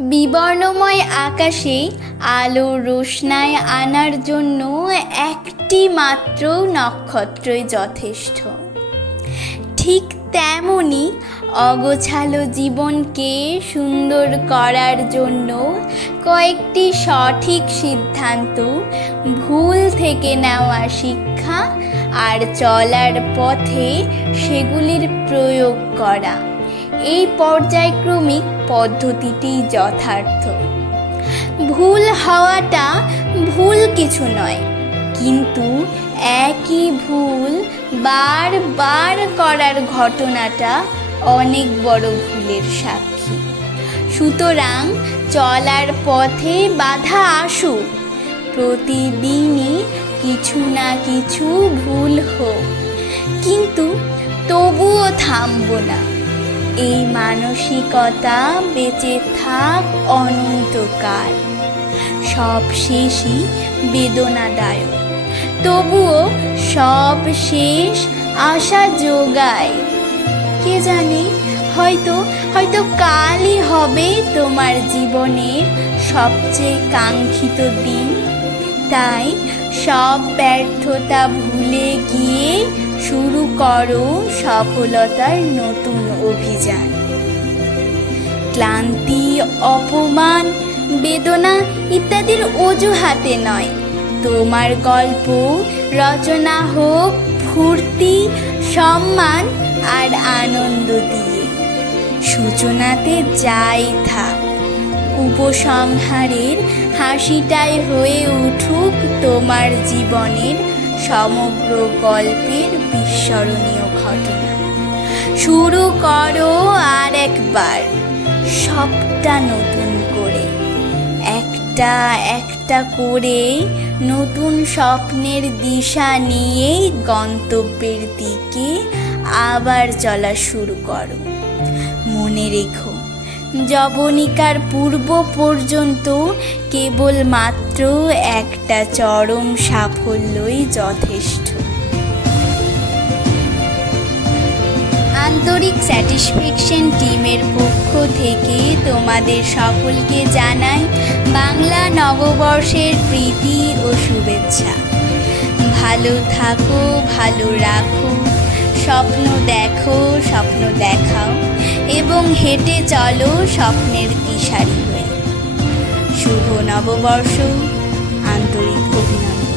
বিবর্ণময় আকাশে আলোর রোশনায় আনার জন্য একটি মাত্র নক্ষত্রই যথেষ্ট। ঠিক তেমনি অগোছালো জীবনকে সুন্দর করার জন্য কয়েকটি সঠিক সিদ্ধান্ত, ভুল থেকে নেওয়া শিক্ষা আর চলার পথে সেগুলির প্রয়োগ করা, এই পর্যায়ক্রমিক পদ্ধতিটি যথার্থ। ভুল হওয়াটা ভুল কিছু নয়, কিন্তু একই ভুল বারবার করার ঘটনাটা অনেক বড় ভুলের সাক্ষী। সুতরাং চলার পথে বাধা আসুক, প্রতিদিনই কিছু না কিছু ভুল হোক, কিন্তু তবুও থামব না। এই মানসিকতা বেঁচে থাক অনন্তকাল। সব শেষই বেদনাদায়ক, তবুও সব শেষ আশা যোগায়। কে জানে, হয়তো কালই হবে তোমার জীবনের সবচেয়ে কাঙ্ক্ষিত দিন। তাই সব ব্যর্থতা ভুলে গিয়ে শুরু করো সফলতার নতুন অভিযান। ক্লান্তি, অপমান, বেদনা ইত্যাদির অজুহাতে নয়, তোমার গল্প রচনা হোক ফুর্তি, সম্মান আর আনন্দ দিয়ে। সূচনাতে যাই থাক, উপসংহারের হাসিটাই হয়ে উঠুক তোমার জীবনের সমগ্র গল্পের বিস্মরণীয় ঘটনা। শুরু করো আর একবার, সবটা নতুন করে, একটা একটা করে নতুন স্বপ্নের দিশা নিয়েই গন্তব্যের দিকে আবার চলা শুরু করো। মনে রেখো, যবনিকার পূর্ব পর্যন্ত কেবলমাত্র একটা চরম সাফল্যই যথেষ্ট। আন্তরিক স্যাটিসফ্যাকশন টিমের পক্ষ থেকে তোমাদের সকলকে জানাই বাংলা নববর্ষের প্রীতি ও শুভেচ্ছা। ভালো থাকো, ভালো রাখো, স্বপ্ন দেখো, স্বপ্ন দেখাও এবং হেঁটে চলো স্বপ্নের দিশারি হয়ে। শুভ নববর্ষ, আন্তরিক অভিনন্দন।